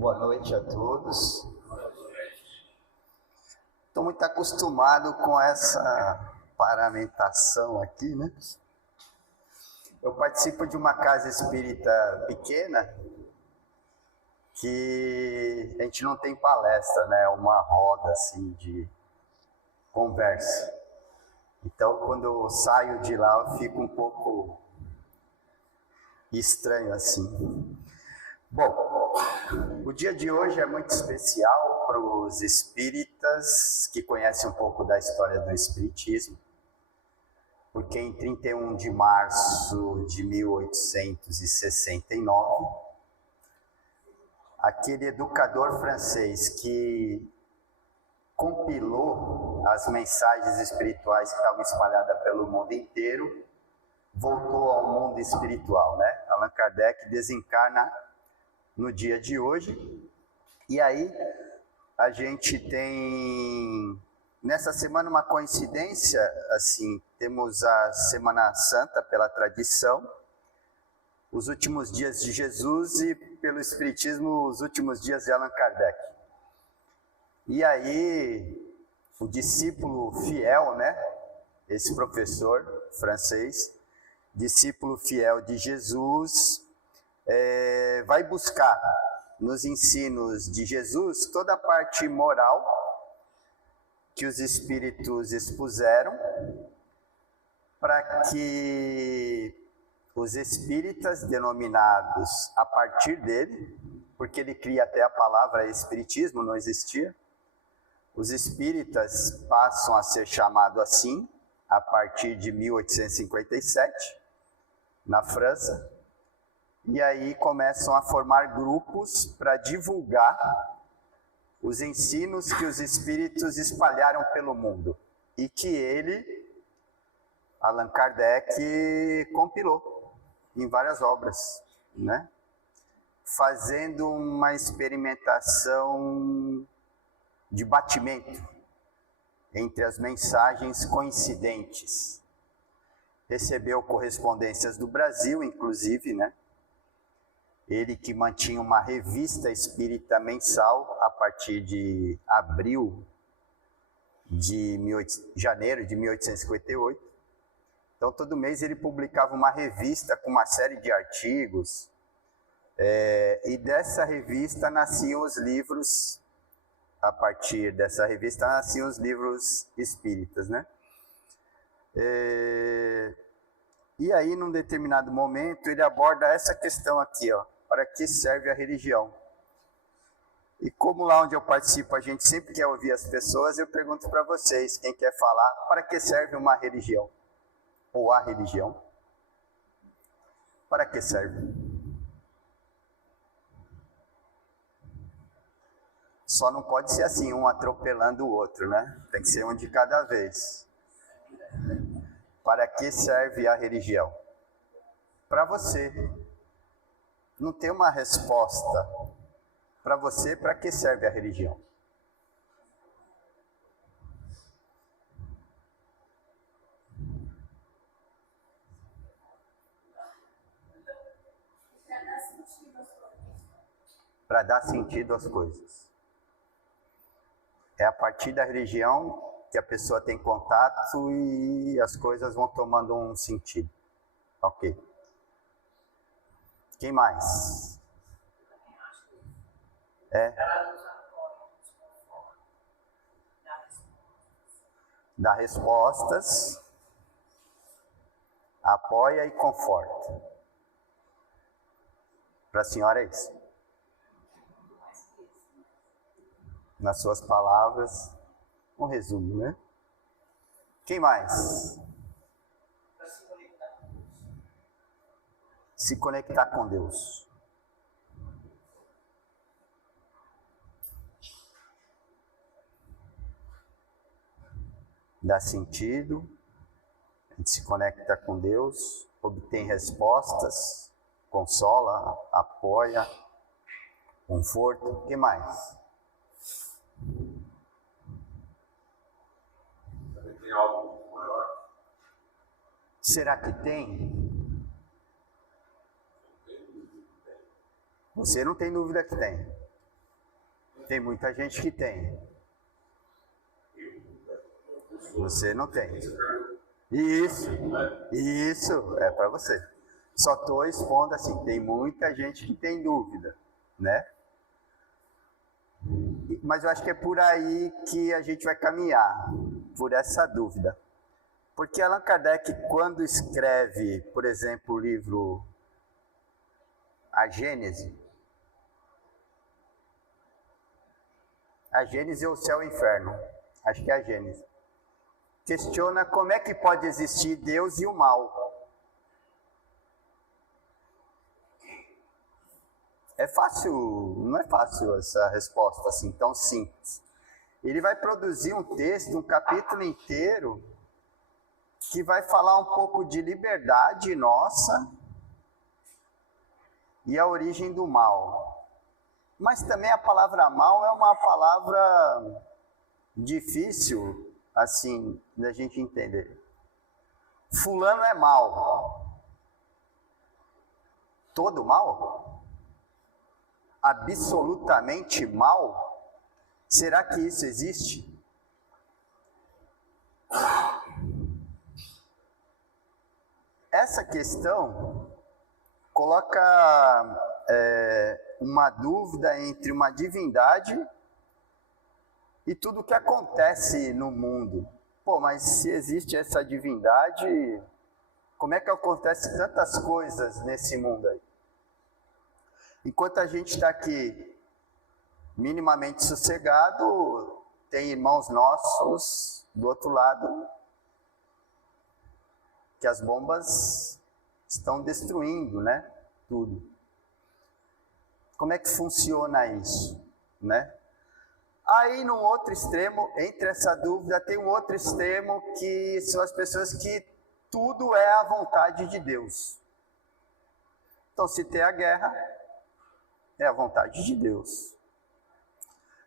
Boa noite a todos. Estou muito acostumado com essa paramentação aqui, né? Eu participo de uma casa espírita pequena que a gente não tem palestra, né? É uma roda assim de conversa. Então, quando eu saio de lá, eu fico um pouco estranho assim. Bom, o dia de hoje é muito especial para os espíritas que conhecem um pouco da história do espiritismo, porque em 31 de março de 1869, aquele educador francês que compilou as mensagens espirituais que estavam espalhadas pelo mundo inteiro, voltou ao mundo espiritual, né? Allan Kardec desencarna no dia de hoje. E aí a gente tem nessa semana uma coincidência, assim, temos a Semana Santa pela tradição, os últimos dias de Jesus e pelo Espiritismo os últimos dias de Allan Kardec. E aí o discípulo fiel, né, esse professor francês, discípulo fiel de Jesus, vai buscar nos ensinos de Jesus toda a parte moral que os espíritos expuseram, para que os espíritas denominados a partir dele, porque ele cria até a palavra espiritismo, não existia, os espíritas passam a ser chamados assim a partir de 1857, na França. E aí começam a formar grupos para divulgar os ensinos que os espíritos espalharam pelo mundo e que ele, Allan Kardec, compilou em várias obras, né? Fazendo uma experimentação de batimento entre as mensagens coincidentes. Recebeu correspondências do Brasil, inclusive, né? Ele que mantinha uma revista espírita mensal a partir de janeiro de 1858. Então, todo mês ele publicava uma revista com uma série de artigos. E dessa revista nasciam os livros, a partir dessa revista nasciam os livros espíritas, né? E aí, num determinado momento, ele aborda essa questão aqui, ó. Para que serve a religião? E como lá onde eu participo a gente sempre quer ouvir as pessoas, eu pergunto para vocês, quem quer falar, para que serve uma religião? Ou a religião? Para que serve? Só não pode ser assim, um atropelando o outro, né? Tem que ser um de cada vez. Para que serve a religião? Para você. Não tem uma resposta. Para você, para que serve a religião? Para dar sentido às coisas. É a partir da religião que a pessoa tem contato e as coisas vão tomando um sentido. Ok. Quem mais? Dá respostas, apoia e conforta. Para a senhora é isso. Nas suas palavras, um resumo, né? Quem mais? Se conectar com Deus. Dá sentido, a gente se conecta com Deus, obtém respostas, consola, apoia, conforto. O que mais? Tem algo maior? Será que tem? Você não tem dúvida que tem. Tem muita gente que tem. Você não tem. Isso é para você. Só estou expondo assim, tem muita gente que tem dúvida, né? Mas eu acho que é por aí que a gente vai caminhar, por essa dúvida. Porque Allan Kardec, quando escreve, por exemplo, o livro A Gênese ou o Céu e o Inferno, acho que é a Gênese, questiona como é que pode existir Deus e o mal. É fácil, não é fácil essa resposta assim, tão simples. Ele vai produzir um texto, um capítulo inteiro, que vai falar um pouco de liberdade nossa e a origem do mal. Mas também a palavra mal é uma palavra difícil, assim, da gente entender. Fulano é mal. Todo mal? Absolutamente mal? Será que isso existe? Essa questão coloca uma dúvida entre uma divindade e tudo o que acontece no mundo. Pô, mas se existe essa divindade, como é que acontece tantas coisas nesse mundo aí? Enquanto a gente está aqui minimamente sossegado, tem irmãos nossos do outro lado que as bombas estão destruindo, né? Tudo. Como é que funciona isso, né? Aí, no outro extremo, entre essa dúvida, tem um outro extremo que são as pessoas que tudo é a vontade de Deus. Então, se tem a guerra, é a vontade de Deus.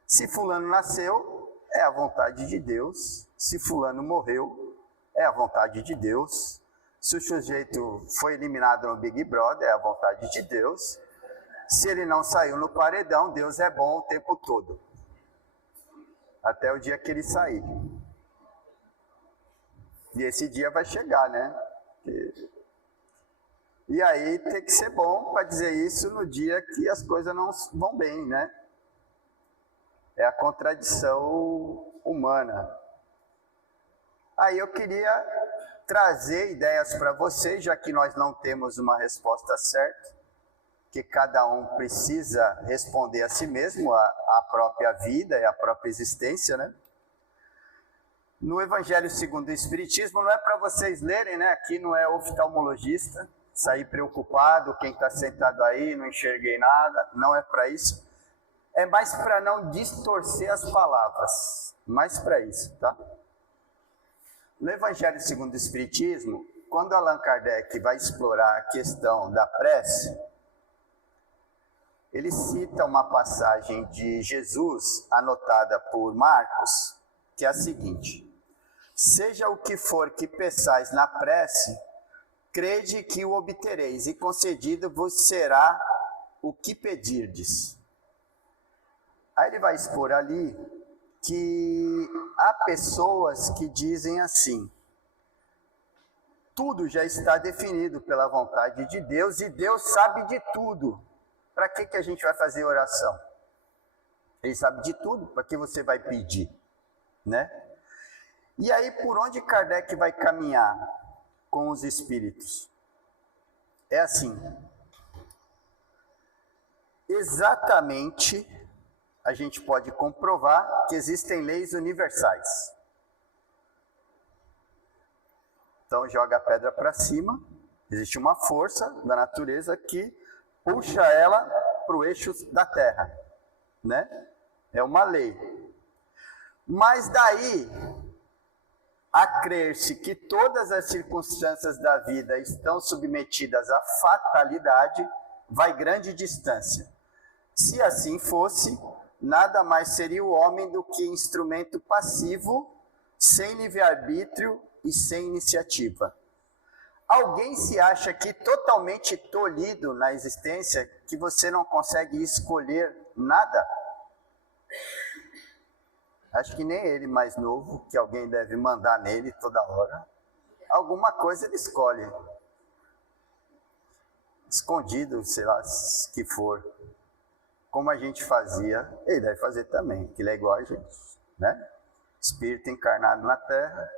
Se fulano nasceu, é a vontade de Deus. Se fulano morreu, é a vontade de Deus. Se o sujeito foi eliminado no Big Brother, é a vontade de Deus. Se ele não saiu no paredão, Deus é bom o tempo todo. Até o dia que ele sair. E esse dia vai chegar, né? E aí tem que ser bom para dizer isso no dia que as coisas não vão bem, né? É a contradição humana. Aí eu queria trazer ideias para vocês, já que nós não temos uma resposta certa, que cada um precisa responder a si mesmo, a própria vida e a própria existência, né? No Evangelho segundo o Espiritismo, não é para vocês lerem, né? Aqui não é oftalmologista, sair preocupado, quem está sentado aí, não enxerguei nada, não é para isso. É mais para não distorcer as palavras, mais para isso, tá? No Evangelho segundo o Espiritismo, quando Allan Kardec vai explorar a questão da prece, ele cita uma passagem de Jesus, anotada por Marcos, que é a seguinte: seja o que for que peçais na prece, crede que o obtereis, e concedido vos será o que pedirdes. Aí ele vai expor ali que há pessoas que dizem assim: tudo já está definido pela vontade de Deus e Deus sabe de tudo. Para que a gente vai fazer oração? Ele sabe de tudo, para que você vai pedir, né? E aí, por onde Kardec vai caminhar com os espíritos? É assim: exatamente a gente pode comprovar que existem leis universais. Então joga a pedra para cima, existe uma força da natureza que puxa ela para o eixo da Terra, né? É uma lei. Mas daí a crer-se que todas as circunstâncias da vida estão submetidas à fatalidade, vai grande distância. Se assim fosse, nada mais seria o homem do que instrumento passivo, sem livre-arbítrio e sem iniciativa. Alguém se acha aqui totalmente tolhido na existência, que você não consegue escolher nada? Acho que nem ele mais novo, que alguém deve mandar nele toda hora. Alguma coisa ele escolhe. Escondido, sei lá, que for. Como a gente fazia, ele deve fazer também, que ele é igual a gente, né? Espírito encarnado na Terra.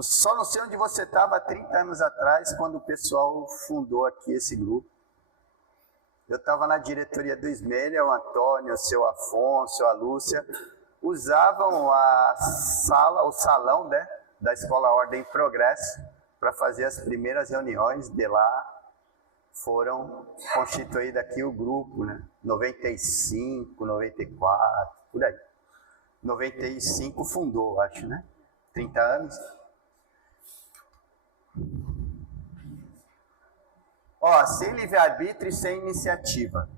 Só não sei onde você estava há 30 anos atrás, quando o pessoal fundou aqui esse grupo. Eu estava na diretoria do Ismênia, o Antônio, o seu Afonso, a Lúcia, usavam a sala, o salão, né, da Escola Ordem e Progresso, para fazer as primeiras reuniões. De lá foram constituídos aqui o grupo, né? 95, 94, por aí. 95 fundou, acho, né? 30 anos. Ó, sem livre-arbítrio e sem iniciativa.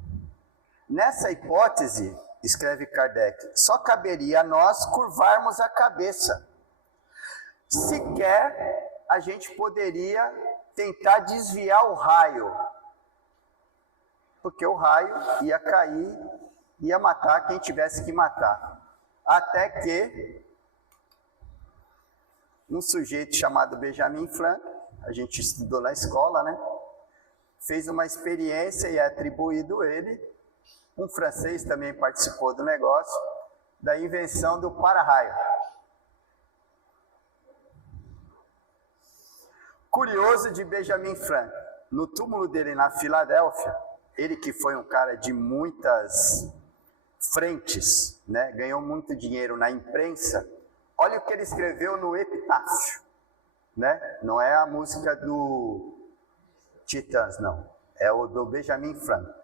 Nessa hipótese, escreve Kardec, só caberia a nós curvarmos a cabeça. Sequer a gente poderia tentar desviar o raio, porque o raio ia cair, ia matar quem tivesse que matar. Até que um sujeito chamado Benjamin Franklin, a gente estudou na escola, né? Fez uma experiência e é atribuído ele, um francês também participou do negócio, da invenção do para-raio. Curioso de Benjamin Franklin, no túmulo dele na Filadélfia, ele que foi um cara de muitas frentes, né, ganhou muito dinheiro na imprensa, olha o que ele escreveu no epitáfio, né? Não é a música do Titãs, não, é o do Benjamin Franklin.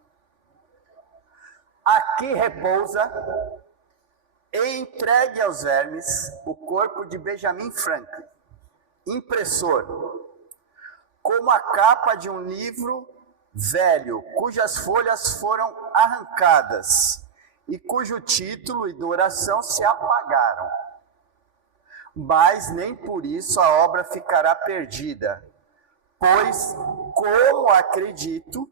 Aqui repousa, entregue aos vermes, o corpo de Benjamin Franklin, impressor, como a capa de um livro velho, cujas folhas foram arrancadas e cujo título e duração se apagaram. Mas nem por isso a obra ficará perdida, pois, como acredito,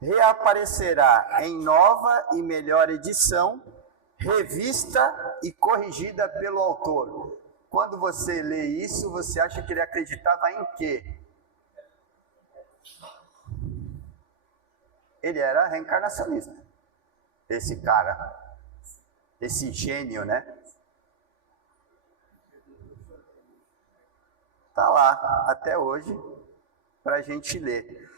reaparecerá em nova e melhor edição, revista e corrigida pelo autor. Quando você lê isso, você acha que ele acreditava em quê? Ele era reencarnacionista. Esse cara, esse gênio, né? Tá lá, até hoje, para a gente ler.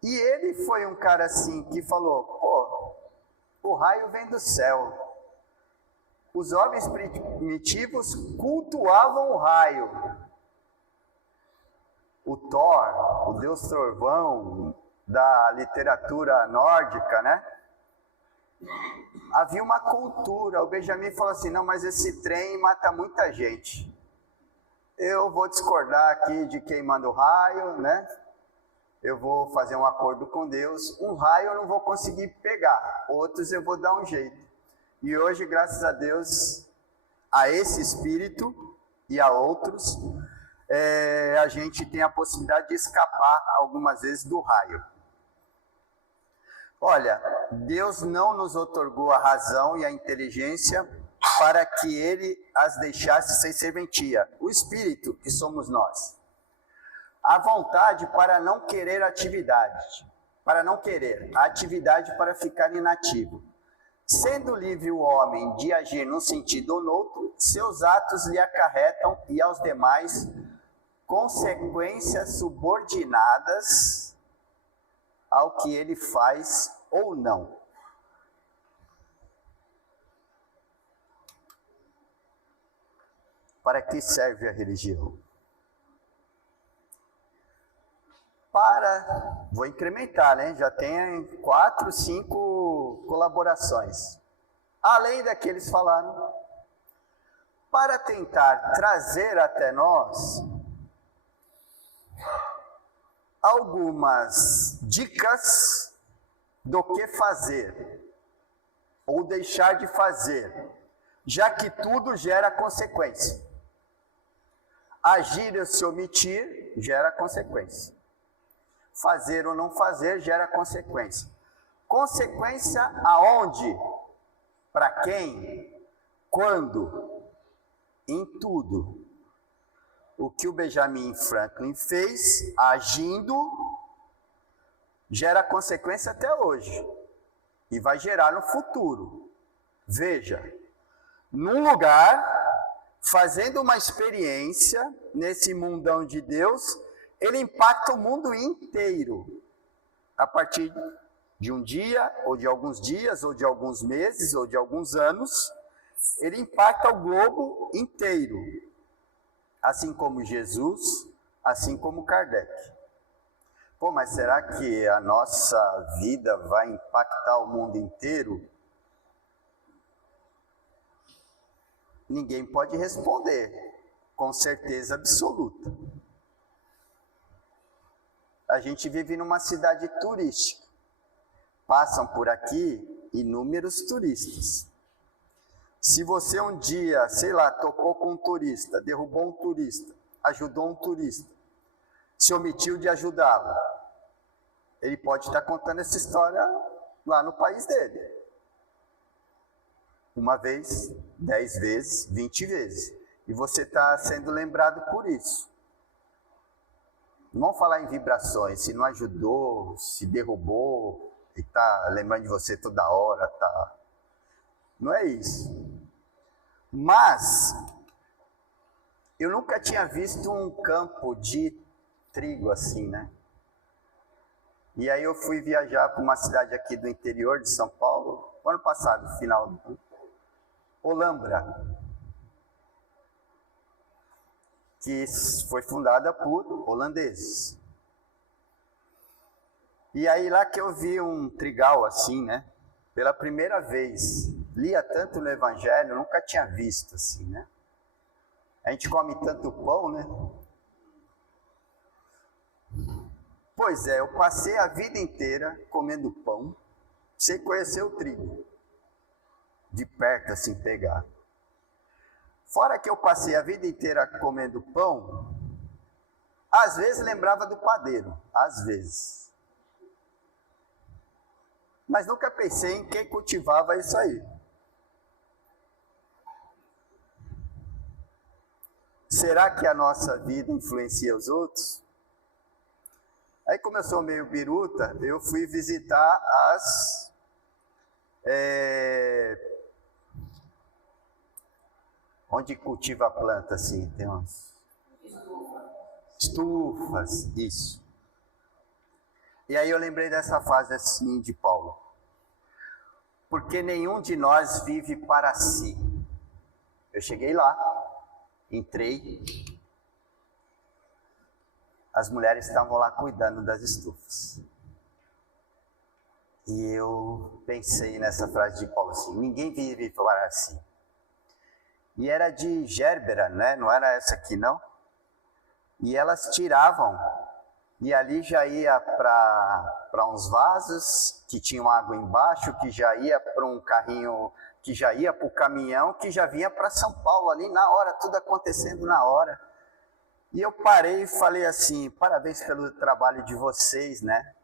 E ele foi um cara assim, que falou, pô, o raio vem do céu. Os homens primitivos cultuavam o raio. O Thor, o deus trovão da literatura nórdica, né? Havia uma cultura. O Benjamin falou assim, não, mas esse trem mata muita gente. Eu vou discordar aqui de quem manda o raio, né? Eu vou fazer um acordo com Deus. Um raio eu não vou conseguir pegar, outros eu vou dar um jeito. E hoje, graças a Deus, a esse espírito e a outros, a gente tem a possibilidade de escapar algumas vezes do raio. Olha, Deus não nos outorgou a razão e a inteligência para que Ele as deixasse sem serventia. O espírito, que somos nós. A vontade para não querer atividade, a atividade para ficar inativo. Sendo livre o homem de agir num sentido ou noutro, seus atos lhe acarretam e aos demais consequências subordinadas ao que ele faz ou não. Para que serve a religião? Vou incrementar, né? Já tem 4, 5 colaborações. Além daqueles falaram, para tentar trazer até nós algumas dicas do que fazer ou deixar de fazer, já que tudo gera consequência. Agir ou se omitir gera consequência. Fazer ou não fazer gera consequência. Consequência aonde? Para quem? Quando? Em tudo. O que o Benjamin Franklin fez, agindo, gera consequência até hoje. E vai gerar no futuro. Veja, num lugar, fazendo uma experiência nesse mundão de Deus, ele impacta o mundo inteiro. A partir de um dia, ou de alguns dias, ou de alguns meses, ou de alguns anos, ele impacta o globo inteiro. Assim como Jesus, assim como Kardec. Pô, mas será que a nossa vida vai impactar o mundo inteiro? Ninguém pode responder com certeza absoluta. A gente vive numa cidade turística. Passam por aqui inúmeros turistas. Se você um dia, sei lá, tocou com um turista, derrubou um turista, ajudou um turista, se omitiu de ajudá-lo, ele pode estar contando essa história lá no país dele. Uma vez, 10 vezes, 20 vezes. E você está sendo lembrado por isso. Não vamos falar em vibrações, se não ajudou, se derrubou, e está lembrando de você toda hora, tá? Não é isso. Mas, eu nunca tinha visto um campo de trigo assim, né? E aí eu fui viajar para uma cidade aqui do interior de São Paulo, ano passado, final do ano. Olambra, que foi fundada por holandeses. E aí lá que eu vi um trigal assim, né? Pela primeira vez. Lia tanto no Evangelho, nunca tinha visto assim, né? A gente come tanto pão, né? Pois é, eu passei a vida inteira comendo pão, sem conhecer o trigo. De perto, assim, pegar. Fora que eu passei a vida inteira comendo pão, às vezes lembrava do padeiro, às vezes. Mas nunca pensei em quem cultivava isso aí. Será que a nossa vida influencia os outros? Aí, como eu sou meio biruta, eu fui visitar as... onde cultiva a planta, assim, tem umas... estufas, isso. E aí eu lembrei dessa frase assim de Paulo. Porque nenhum de nós vive para si. Eu cheguei lá, entrei, as mulheres estavam lá cuidando das estufas. E eu pensei nessa frase de Paulo assim, ninguém vive para si. E era de Gérbera, né? Não era essa aqui não. E elas tiravam, e ali já ia para uns vasos, que tinham água embaixo, que já ia para um carrinho, que já ia para o caminhão, que já vinha para São Paulo ali na hora, tudo acontecendo na hora. E eu parei e falei assim, parabéns pelo trabalho de vocês, né?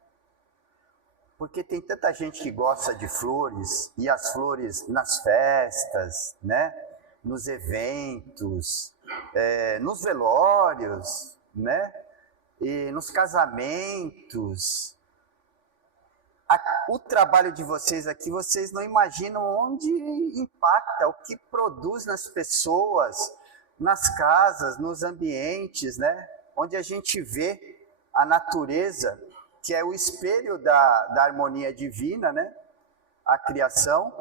Porque tem tanta gente que gosta de flores, e as flores nas festas, né? Nos eventos, nos velórios, né? E nos casamentos. O trabalho de vocês aqui, vocês não imaginam onde impacta, o que produz nas pessoas, nas casas, nos ambientes, né? Onde a gente vê a natureza, que é o espelho da harmonia divina, né? A criação.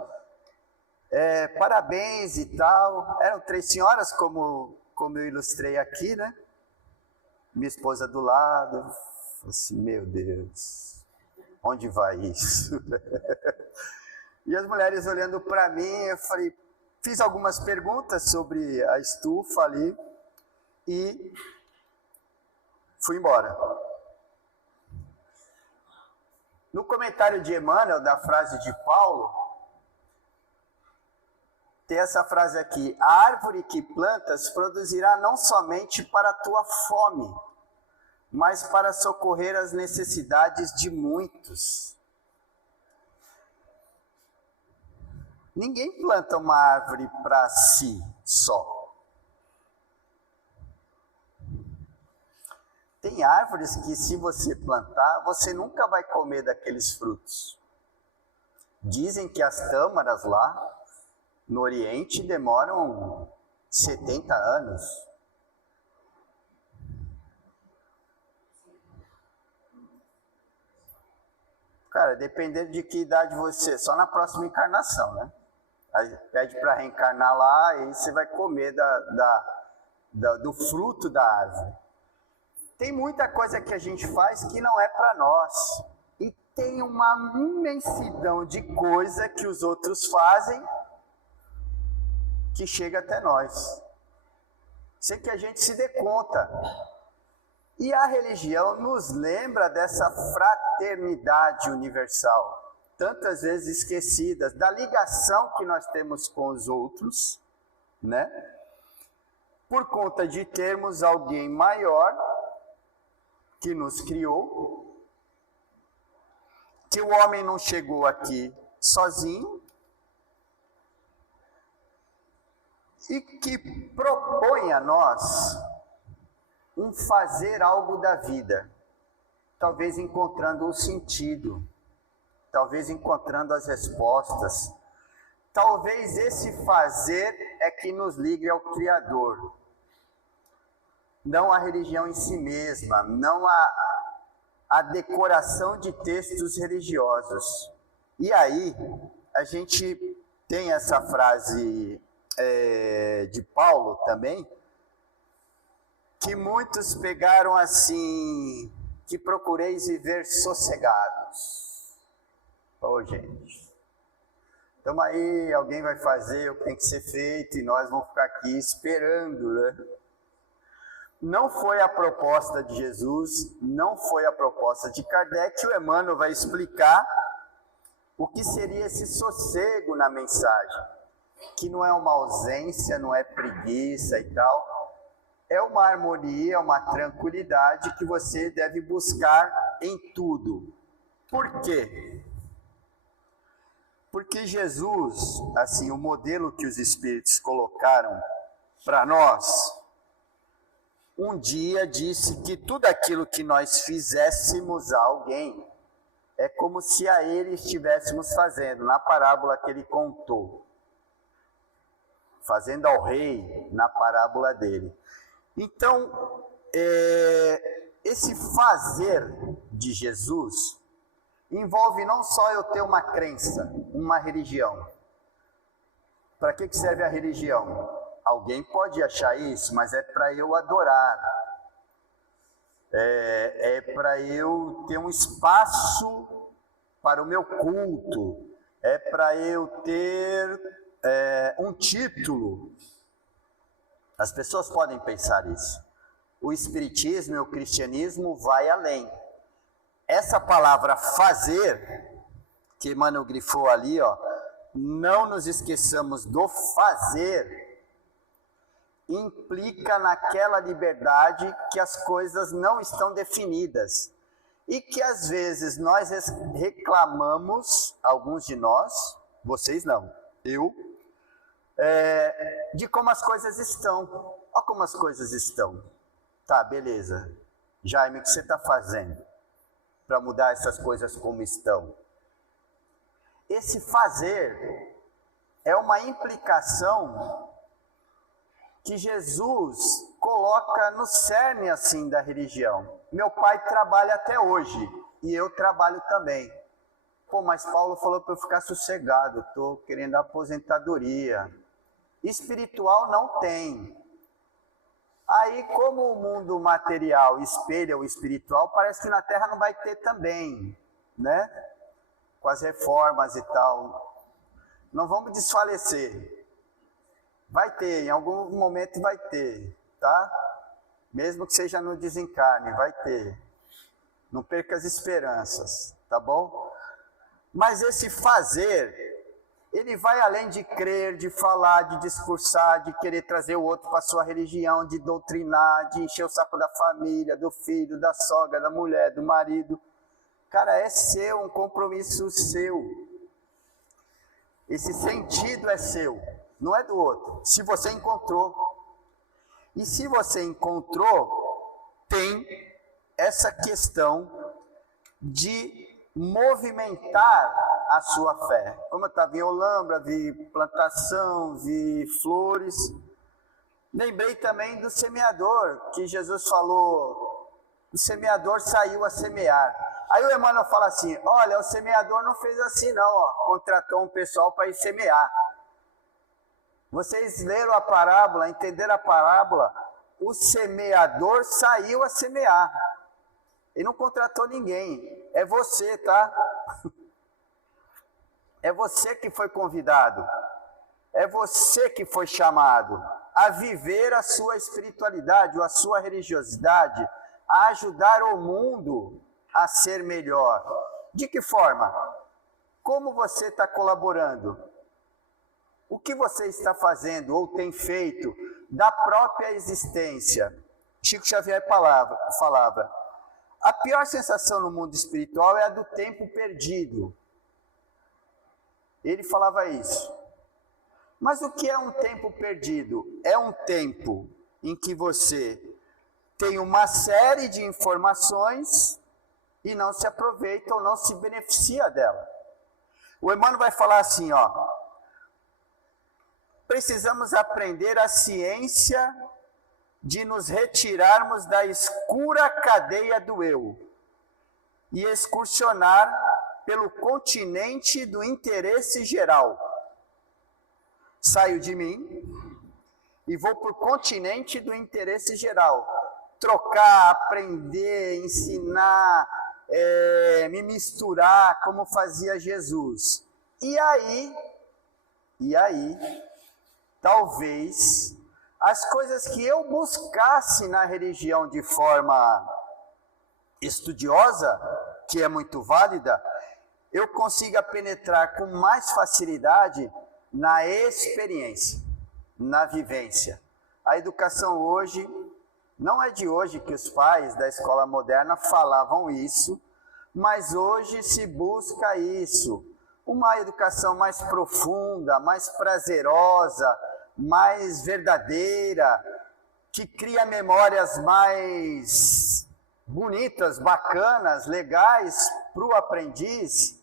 Parabéns e tal. Eram 3 senhoras, como eu ilustrei aqui, né? Minha esposa do lado. Assim, meu Deus, onde vai isso? E as mulheres olhando para mim, eu falei, fiz algumas perguntas sobre a estufa ali e fui embora. No comentário de Emmanuel, da frase de Paulo, tem essa frase aqui, a árvore que plantas produzirá não somente para a tua fome, mas para socorrer as necessidades de muitos. Ninguém planta uma árvore para si só. Tem árvores que, se você plantar, você nunca vai comer daqueles frutos. Dizem que as tâmaras lá no Oriente demoram 70 anos. Cara, dependendo de que idade você, só na próxima encarnação, né? Aí pede para reencarnar lá e você vai comer do fruto da árvore. Tem muita coisa que a gente faz que não é para nós. E tem uma imensidão de coisa que os outros fazem que chega até nós. Sem que a gente se dê conta. E a religião nos lembra dessa fraternidade universal, tantas vezes esquecidas, da ligação que nós temos com os outros, né? Por conta de termos alguém maior que nos criou, que o homem não chegou aqui sozinho e que propõe a nós um fazer algo da vida, talvez encontrando o sentido, talvez encontrando as respostas, talvez esse fazer é que nos ligue ao Criador, não a religião em si mesma, não a decoração de textos religiosos. E aí, a gente tem essa frase de Paulo também, que muitos pegaram assim, que procureis viver sossegados. Ô, gente, então aí alguém vai fazer o que tem que ser feito e nós vamos ficar aqui esperando, né? Não foi a proposta de Jesus, não foi a proposta de Kardec. O Emmanuel vai explicar o que seria esse sossego na mensagem, que não é uma ausência, não é preguiça e tal, é uma harmonia, uma tranquilidade que você deve buscar em tudo. Por quê? Porque Jesus, assim, o modelo que os Espíritos colocaram para nós, um dia disse que tudo aquilo que nós fizéssemos a alguém é como se a ele estivéssemos fazendo, na parábola que ele contou. Fazendo ao rei, na parábola dele. Então, esse fazer de Jesus envolve não só eu ter uma crença, uma religião. Para que serve a religião? Alguém pode achar isso, mas é para eu adorar. É para eu ter um espaço para o meu culto. É para eu ter um título. As pessoas podem pensar isso. O Espiritismo e o Cristianismo vai além. Essa palavra fazer, que Emmanuel grifou ali, ó, não nos esqueçamos do fazer, implica naquela liberdade que as coisas não estão definidas. E que às vezes nós reclamamos, alguns de nós, vocês não, eu, de como as coisas estão. Olha como as coisas estão. Tá, beleza. Jaime, o que você está fazendo para mudar essas coisas como estão? Esse fazer é uma implicação que Jesus coloca no cerne assim da religião. Meu pai trabalha até hoje e eu trabalho também. Pô, mas Paulo falou para eu ficar sossegado, estou querendo aposentadoria. Espiritual não tem. Aí, como o mundo material espelha o espiritual, parece que na Terra não vai ter também, né? Com as reformas e tal. Não vamos desfalecer. Vai ter, em algum momento vai ter, tá? Mesmo que seja no desencarne, vai ter. Não perca as esperanças, tá bom? Mas esse fazer, ele vai além de crer, de falar, de discursar, de querer trazer o outro para a sua religião, de doutrinar, de encher o saco da família, do filho, da sogra, da mulher, do marido. Cara, é seu, um compromisso seu. Esse sentido é seu, não é do outro. Se você encontrou. E se você encontrou, tem essa questão de movimentar a sua fé. Como eu estava em Olambra, vi plantação, vi flores. Lembrei também do semeador, que Jesus falou, o semeador saiu a semear. Aí o Emmanuel fala assim, olha, o semeador não fez assim não, ó, contratou um pessoal para ir semear. Vocês leram a parábola, entenderam a parábola? O semeador saiu a semear. Ele não contratou ninguém. É você, tá? É você que foi convidado. É você que foi chamado a viver a sua espiritualidade, ou a sua religiosidade, a ajudar o mundo a ser melhor. De que forma? Como você está colaborando? O que você está fazendo ou tem feito da própria existência? Chico Xavier falava, a pior sensação no mundo espiritual é a do tempo perdido. Ele falava isso. Mas o que é um tempo perdido? É um tempo em que você tem uma série de informações e não se aproveita ou não se beneficia dela. O Emmanuel vai falar assim, ó, precisamos aprender a ciência de nos retirarmos da escura cadeia do eu e excursionar pelo continente do interesse geral. Saio de mim e vou para o continente do interesse geral. Trocar, aprender, ensinar, me misturar como fazia Jesus. E aí, talvez as coisas que eu buscasse na religião de forma estudiosa, que é muito válida, eu consiga penetrar com mais facilidade na experiência, na vivência. A educação hoje, não é de hoje que os pais da escola moderna falavam isso, mas hoje se busca isso, uma educação mais profunda, mais prazerosa, mais verdadeira, que cria memórias mais bonitas, bacanas, legais para o aprendiz,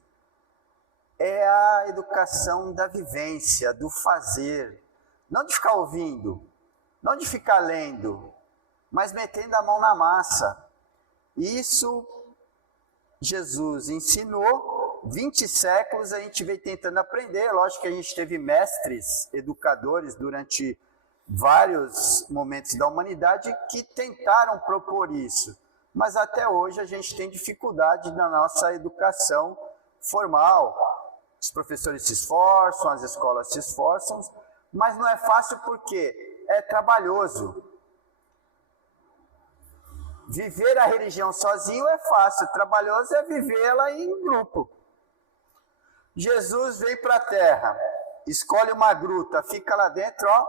é a educação da vivência, do fazer, não de ficar ouvindo, não de ficar lendo, mas metendo a mão na massa. Isso Jesus ensinou. 20 séculos a gente veio tentando aprender, lógico que a gente teve mestres, educadores durante vários momentos da humanidade que tentaram propor isso, mas até hoje a gente tem dificuldade na nossa educação formal. Os professores se esforçam, as escolas se esforçam, mas não é fácil porque é trabalhoso. Viver a religião sozinho é fácil, trabalhoso é vivê-la em grupo. Jesus vem para a terra, escolhe uma gruta, fica lá dentro, ó,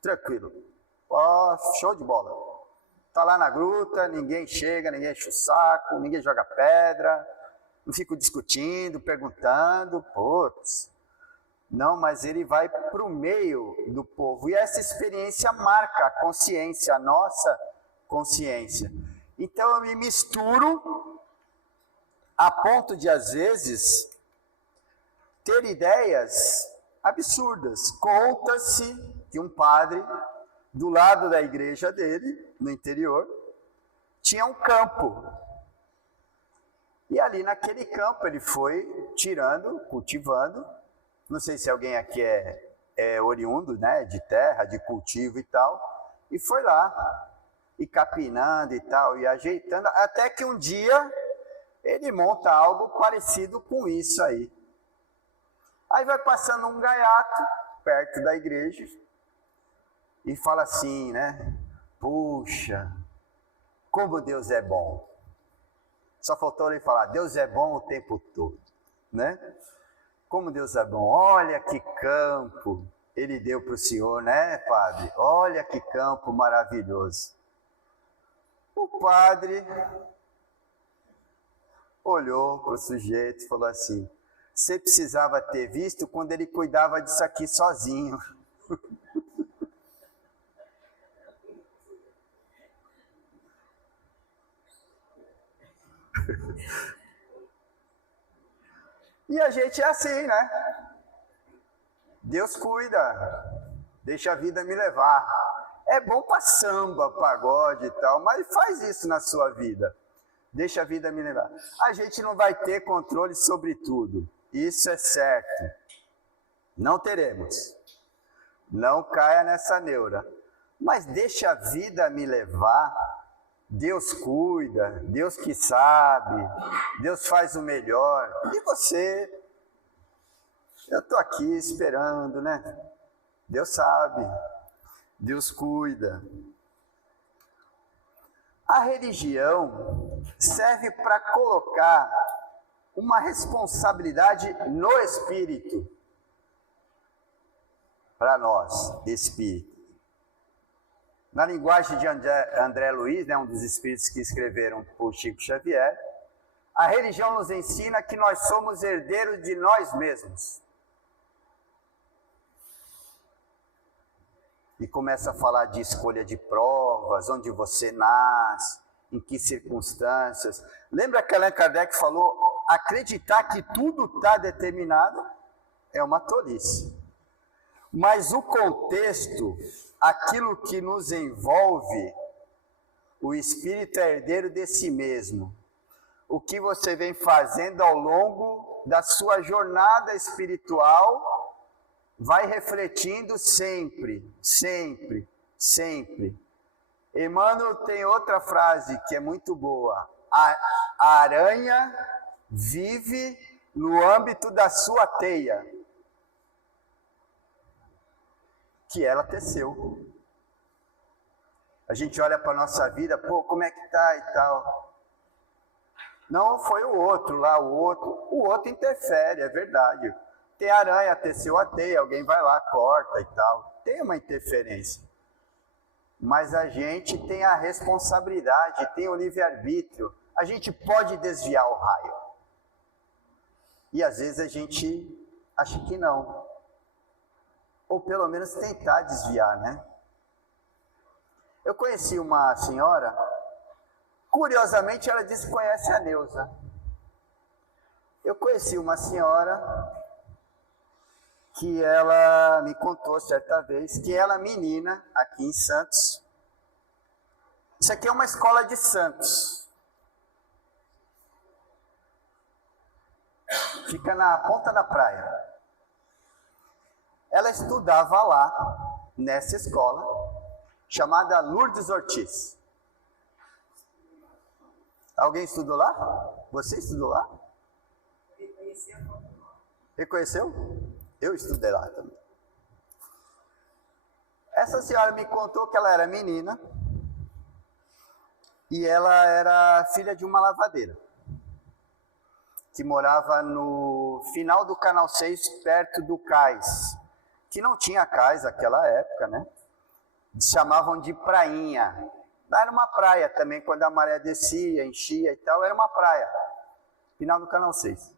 tranquilo. Ó, show de bola. Está lá na gruta, ninguém chega, ninguém enche o saco, ninguém joga pedra, não fica discutindo, perguntando, putz. Não, mas ele vai para o meio do povo. E essa experiência marca a consciência, a nossa consciência. Então eu me misturo a ponto de, às vezes, ter ideias absurdas. Conta-se que um padre, do lado da igreja dele, no interior, tinha um campo. E ali naquele campo ele foi tirando, cultivando. Não sei se alguém aqui é oriundo, né, de terra, de cultivo e tal. E foi lá, e capinando e tal, e ajeitando, até que um dia ele monta algo parecido com isso aí. Aí vai passando um gaiato perto da igreja e fala assim, né? Puxa, como Deus é bom. Só faltou ele falar, Deus é bom o tempo todo, né? Como Deus é bom, olha que campo ele deu para o senhor, né, padre? Olha que campo maravilhoso. O padre olhou para o sujeito e falou assim, você precisava ter visto quando ele cuidava disso aqui sozinho. E a gente é assim, né? Deus cuida, deixa a vida me levar. É bom para samba, pagode e tal, mas faz isso na sua vida. Deixa a vida me levar. A gente não vai ter controle sobre tudo, isso é certo. Não teremos. Não caia nessa neura. Mas deixa a vida me levar. Deus cuida, Deus que sabe, Deus faz o melhor. E você? Eu estou aqui esperando, né? Deus sabe, Deus cuida. A religião serve para colocar uma responsabilidade no espírito. Para nós, espírito. Na linguagem de André Luiz, né, um dos espíritos que escreveram por Chico Xavier, a religião nos ensina que nós somos herdeiros de nós mesmos. E começa a falar de escolha de provas, onde você nasce, em que circunstâncias. Lembra que Allan Kardec falou, acreditar que tudo está determinado é uma tolice. Mas o contexto, aquilo que nos envolve, o espírito é herdeiro de si mesmo. O que você vem fazendo ao longo da sua jornada espiritual vai refletindo sempre, sempre, sempre. Emmanuel tem outra frase que é muito boa. A aranha vive no âmbito da sua teia, que ela teceu. A gente olha para a nossa vida, pô, como é que tá e tal. Não foi o outro lá, o outro interfere, é verdade. Tem aranha, teceu a teia, alguém vai lá, corta e tal. Tem uma interferência. Mas a gente tem a responsabilidade, tem o livre-arbítrio. A gente pode desviar o raio. E às vezes a gente acha que não. Ou pelo menos tentar desviar, né? Eu conheci uma senhora, curiosamente ela disse que conhece a Neuza. Eu conheci uma senhora que ela me contou certa vez que ela, menina, aqui em Santos, isso aqui é uma escola de Santos, fica na ponta da praia. Ela estudava lá, nessa escola, chamada Lourdes Ortiz. Alguém estudou lá? Você estudou lá? Reconheceu? Eu estudei lá também. Essa senhora me contou que ela era menina e ela era filha de uma lavadeira que morava no final do Canal 6, perto do cais, que não tinha cais naquela época, né? Chamavam de prainha. Lá era uma praia também, quando a maré descia, enchia e tal, era uma praia, final do Canal 6.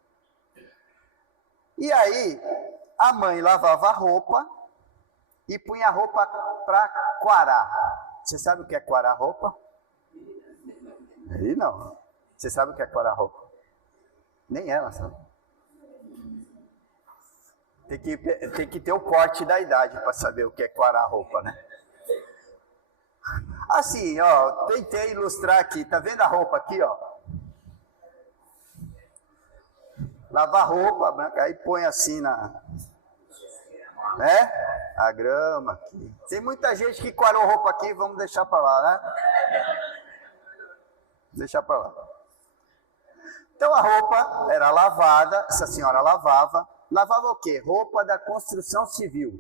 E aí, a mãe lavava a roupa e punha a roupa para quarar. Você sabe o que é quarar roupa? Ele não. Você sabe o que é quarar roupa? Nem ela sabe. Tem que ter o corte da idade para saber o que é quarar roupa, né? Assim, ó, tentei ilustrar aqui. Tá vendo a roupa aqui, ó? Lavar roupa branca, aí põe assim na... né? A grama aqui. Tem muita gente que quarou roupa aqui, vamos deixar para lá, né? Deixar para lá. Então a roupa era lavada, essa senhora lavava. Lavava o quê? Roupa da construção civil.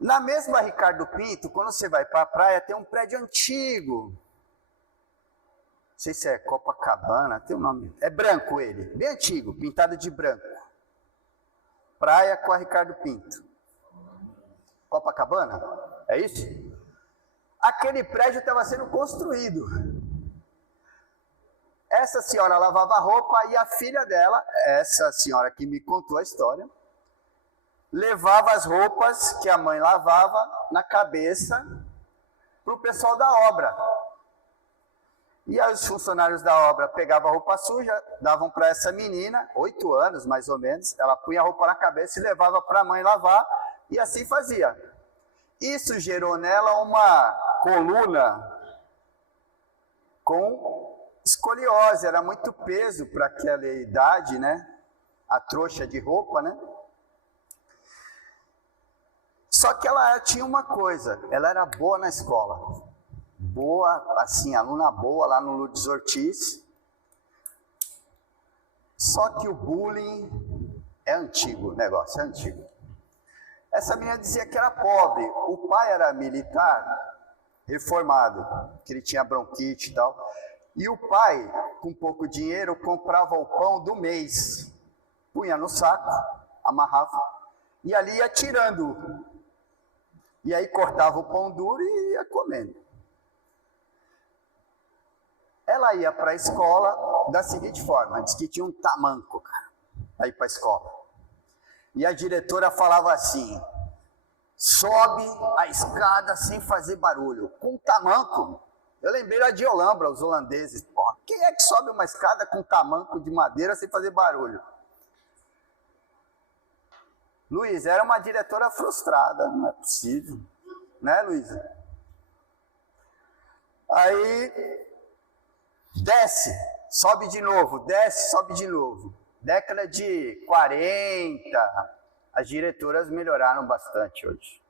Na mesma Ricardo Pinto, quando você vai para a praia, tem um prédio antigo. Não sei se é Copacabana, tem um nome. É branco ele, bem antigo, pintado de branco. Praia com a Ricardo Pinto. Copacabana? É isso? Aquele prédio estava sendo construído. Essa senhora lavava roupa e a filha dela, essa senhora que me contou a história, levava as roupas que a mãe lavava na cabeça para o pessoal da obra. E aí os funcionários da obra pegavam a roupa suja, davam para essa menina, 8 anos mais ou menos, ela punha a roupa na cabeça e levava para a mãe lavar, e assim fazia. Isso gerou nela uma coluna com escoliose, era muito peso para aquela idade, né? A trouxa de roupa, né? Só que ela tinha uma coisa, ela era boa na escola. Boa, assim, aluna boa lá no Lourdes Ortiz. Só que o bullying é antigo, o negócio é antigo. Essa menina dizia que era pobre. O pai era militar, reformado, que ele tinha bronquite e tal. E o pai, com pouco dinheiro, comprava o pão do mês. Punha no saco, amarrava, e ali ia tirando. E aí cortava o pão duro e ia comendo. Ela ia para a escola da seguinte forma, diz que tinha um tamanco, cara, para ir para a escola. E a diretora falava assim, sobe a escada sem fazer barulho, com tamanco. Eu lembrei lá de Olambra, os holandeses, porra, quem é que sobe uma escada com tamanco de madeira sem fazer barulho? Luiz, era uma diretora frustrada, não é possível, né, Luísa? Aí, desce, sobe de novo, desce, sobe de novo. Década de 40, as diretoras melhoraram bastante hoje.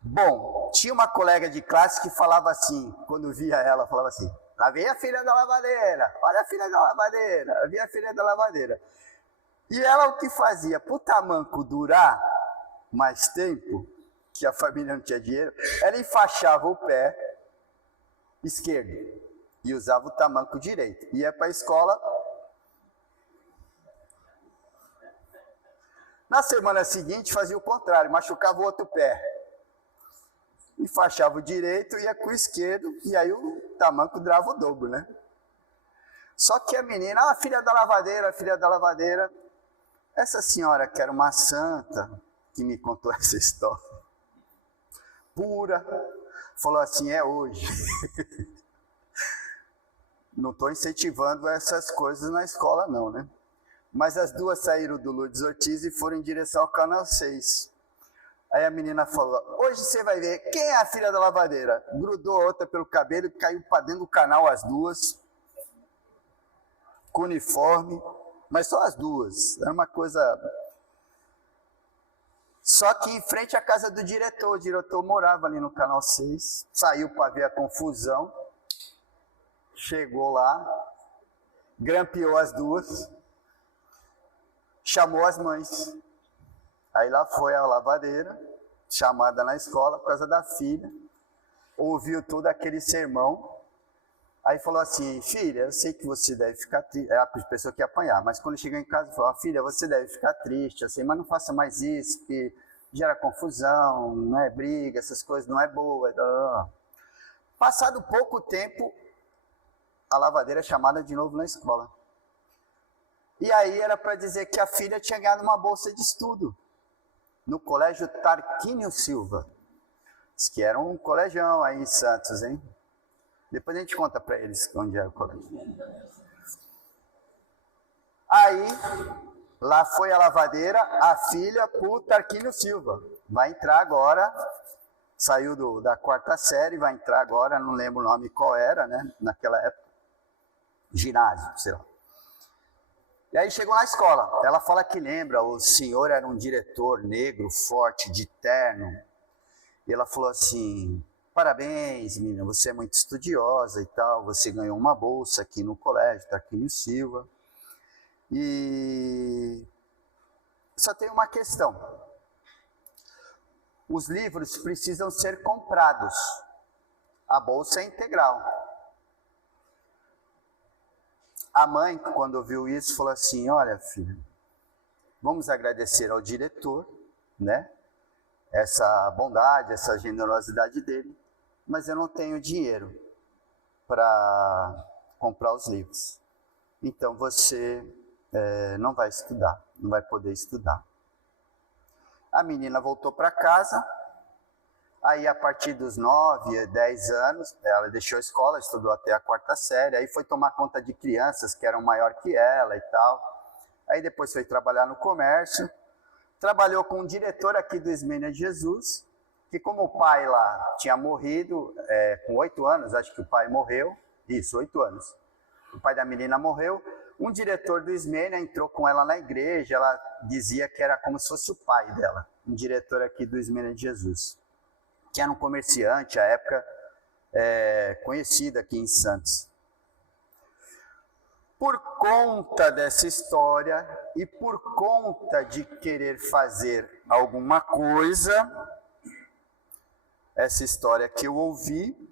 Bom, tinha uma colega de classe que falava assim, quando via ela, falava assim, lá vem a filha da lavadeira, olha a filha da lavadeira, lá vem a filha da lavadeira. E ela o que fazia? Para o tamanco durar mais tempo, que a família não tinha dinheiro, ela enfaixava o pé esquerdo e usava o tamanco direito. Ia para a escola. Na semana seguinte fazia o contrário, machucava o outro pé. Enfaixava o direito, ia com o esquerdo, e aí o tamanco durava o dobro, né? Só que a menina, a filha da lavadeira, essa senhora que era uma santa, que me contou essa história, pura, falou assim, é hoje. Não estou incentivando essas coisas na escola não, né? Mas as duas saíram do Lourdes Ortiz e foram em direção ao Canal 6. Aí a menina falou, hoje você vai ver, quem é a filha da lavadeira? Grudou a outra pelo cabelo e caiu para dentro do canal as duas, com uniforme, mas só as duas, era uma coisa... Só que em frente à casa do diretor, o diretor morava ali no Canal 6, saiu para ver a confusão, chegou lá, grampeou as duas, chamou as mães. Aí lá foi a lavadeira, chamada na escola por causa da filha, ouviu todo aquele sermão, aí falou assim, filha, eu sei que você deve ficar triste, é a pessoa que ia apanhar, mas quando chegou em casa, falou, filha, você deve ficar triste, assim, mas não faça mais isso, porque gera confusão, não é briga, essas coisas não é boa. Passado pouco tempo, a lavadeira é chamada de novo na escola. E aí era para dizer que a filha tinha ganhado uma bolsa de estudo no colégio Tarquínio Silva, diz que era um colegião aí em Santos, hein? Depois a gente conta para eles onde era o colégio. Aí, lá foi a lavadeira, a filha para o Tarquínio Silva. Vai entrar agora, saiu da 4ª série, vai entrar agora, não lembro o nome qual era, né? Naquela época, ginásio, sei lá. E aí chegou na escola, ela fala que lembra, o senhor era um diretor negro, forte, de terno. E ela falou assim, parabéns menina, você é muito estudiosa e tal, você ganhou uma bolsa aqui no colégio, Tarquínio Silva. E só tem uma questão, os livros precisam ser comprados, a bolsa é integral. A mãe, quando viu isso, falou assim, olha filha, vamos agradecer ao diretor, né? Essa bondade, essa generosidade dele, mas eu não tenho dinheiro. para comprar os livros. Então você não vai estudar, não vai poder estudar. A menina voltou para casa, aí a partir dos 9, 10 anos, ela deixou a escola, estudou até a 4ª série, aí foi tomar conta de crianças que eram maior que ela e tal. Aí depois foi trabalhar no comércio, trabalhou com um diretor aqui do Ismênia de Jesus, que como o pai lá tinha morrido, com 8 anos, acho que o pai morreu, isso, 8 anos, o pai da menina morreu, um diretor do Ismênia entrou com ela na igreja, ela dizia que era como se fosse o pai dela, um diretor aqui do Ismênia de Jesus, que era um comerciante, à época, conhecido aqui em Santos. Por conta dessa história e por conta de querer fazer alguma coisa, essa história que eu ouvi,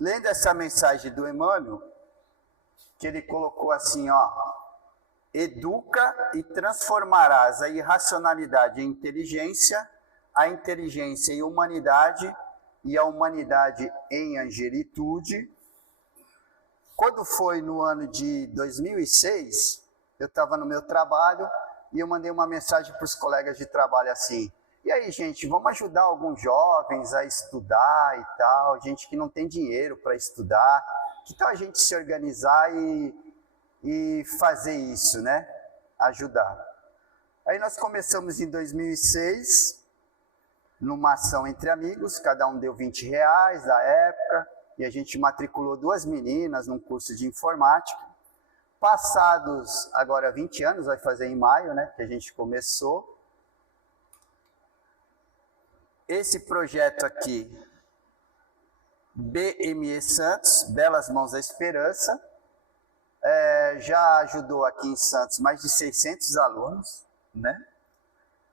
lendo essa mensagem do Emmanuel, que ele colocou assim, educa e transformarás a irracionalidade em inteligência, a inteligência em humanidade e a humanidade em angelitude. Quando foi no ano de 2006, eu estava no meu trabalho e eu mandei uma mensagem para os colegas de trabalho assim, e aí, gente, vamos ajudar alguns jovens a estudar e tal, gente que não tem dinheiro para estudar, que tal a gente se organizar e fazer isso, né? Ajudar. Aí nós começamos em 2006, numa ação entre amigos, cada um deu R$20 na época, e a gente matriculou 2 meninas num curso de informática. Passados agora 20 anos, vai fazer em maio, né, que a gente começou. Esse projeto aqui, BME Santos, Belas Mãos da Esperança, já ajudou aqui em Santos mais de 600 alunos, né?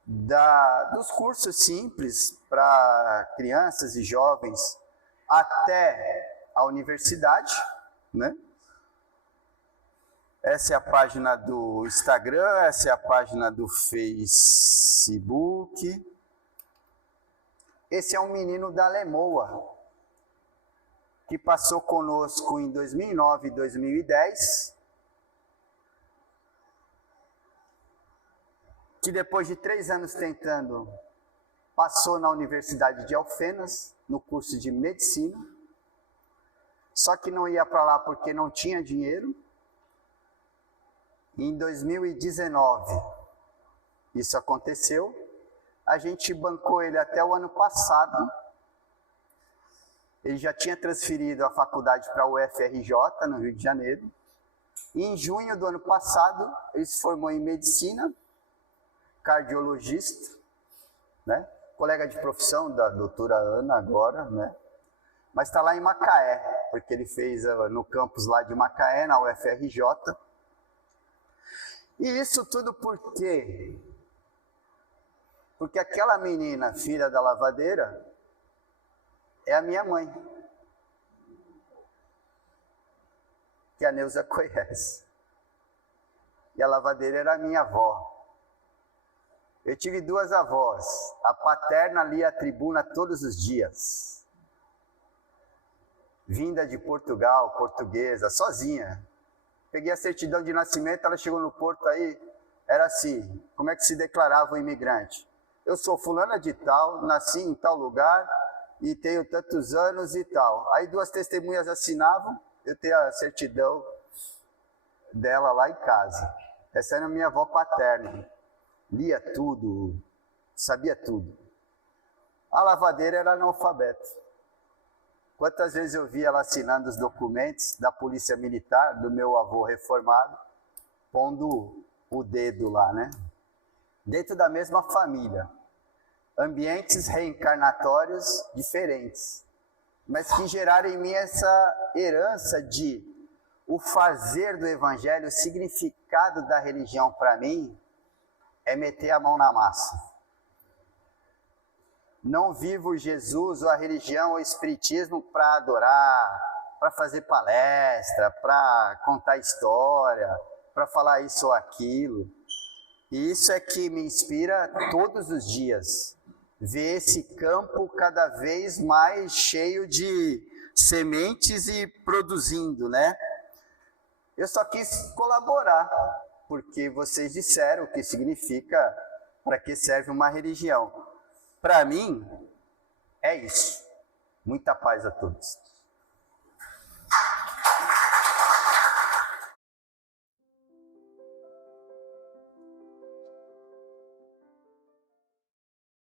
Dos cursos simples para crianças e jovens até a universidade, né? Essa é a página do Instagram, essa é a página do Facebook. Esse é um menino da Lemoa, que passou conosco em 2009 e 2010, que depois de 3 anos tentando, passou na Universidade de Alfenas, no curso de Medicina, só que não ia para lá porque não tinha dinheiro. Em 2019, isso aconteceu. A gente bancou ele até o ano passado. Ele já tinha transferido a faculdade para a UFRJ, no Rio de Janeiro. E em junho do ano passado, ele se formou em medicina, cardiologista, né? Colega de profissão da doutora Ana agora, né? Mas está lá em Macaé, porque ele fez no campus lá de Macaé, na UFRJ. E isso tudo por quê? Porque aquela menina, filha da lavadeira, é a minha mãe, que a Neuza conhece. E a lavadeira era a minha avó. Eu tive 2 avós. A paterna lia a tribuna todos os dias. Vinda de Portugal, portuguesa, sozinha. Peguei a certidão de nascimento, ela chegou no porto aí, era assim, como é que se declarava o imigrante? Eu sou fulana de tal, nasci em tal lugar e tenho tantos anos e tal. Aí 2 testemunhas assinavam, eu tenho a certidão dela lá em casa. Essa era a minha avó paterna. Lia tudo, sabia tudo. A lavadeira era analfabeta. Quantas vezes eu vi ela assinando os documentos da polícia militar, do meu avô reformado, pondo o dedo lá, né? Dentro da mesma família. Ambientes reencarnatórios diferentes, mas que geraram em mim essa herança de o fazer do evangelho, o significado da religião para mim é meter a mão na massa. Não vivo Jesus ou a religião ou o espiritismo para adorar, para fazer palestra, para contar história, para falar isso ou aquilo. E isso é que me inspira todos os dias. ver esse campo cada vez mais cheio de sementes e produzindo, né? Eu só quis colaborar, porque vocês disseram o que significa, para que serve uma religião. Para mim, é isso. Muita paz a todos.